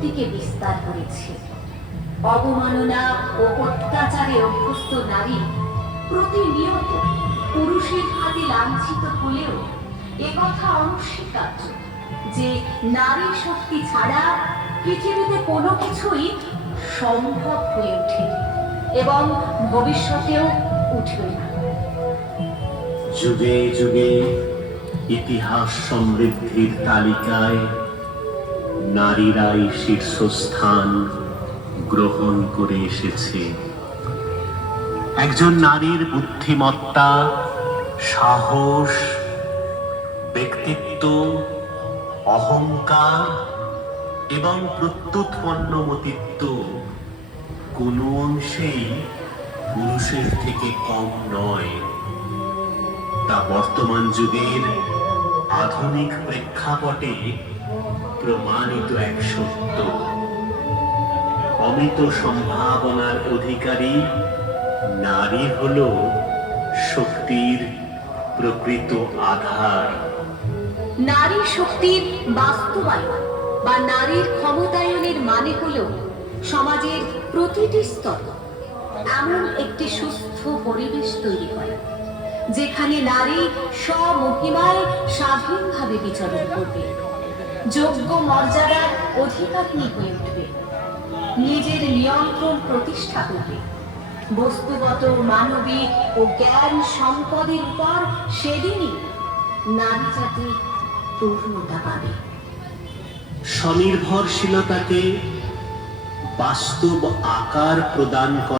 চতুর্দিকে বিস্তার করেছে। অবমাননা ও অত্যাচারে অভ্যস্ত নারী প্রতিনিয়ত পুরুষের হাতে লাঞ্ছিত হলেও একথা অনস্বীকার্য যে নারী শক্তি ছাড়া পৃথিবীতে কোনো কিছুই সম্ভব হয়ে ওঠে এবং ভবিষ্যতেও উঠবে না। যুগে যুগে ইতিহাস সমৃদ্ধির তালিকায় নারীরাই শীর্ষস্থান গ্রহণ করে এসেছে। একজন নারীর বুদ্ধিমত্তা, সাহস, ব্যক্তিত্ব, অহংকার এবং প্রত্যুৎপন্নমতিত্ব কোনো অংশেই পুরুষের থেকে কম নয়। তা বর্তমান যুগের আধুনিক প্রেক্ষাপটে প্রমাণিত এক সত্য। অমিত সম্ভাবনার অধিকারী নারী হল শক্তির প্রকৃত আধার। নারী শক্তির বাস্তবায়ন বা নারীর ক্ষমতায়নের মানে হল সমাজের প্রতিটি স্তর এমন একটি সুস্থ পরিবেশ তৈরি করা যেখানে নারী স্বমহিমায় স্বাধীনভাবে বিচরণ করবে, যোগ্য মর্যাদার অধিকারিণী হয়ে উঠবে, নিজের নিয়ন্ত্রণ প্রতিষ্ঠা করবে, বস্তুগত মানবিক ও জ্ঞান সম্পদের উপর সেদিনই নারী জাতি পূর্ণতা পাবে। স্বনির্ভরশীলতাকে বাস্তব আকার প্রদান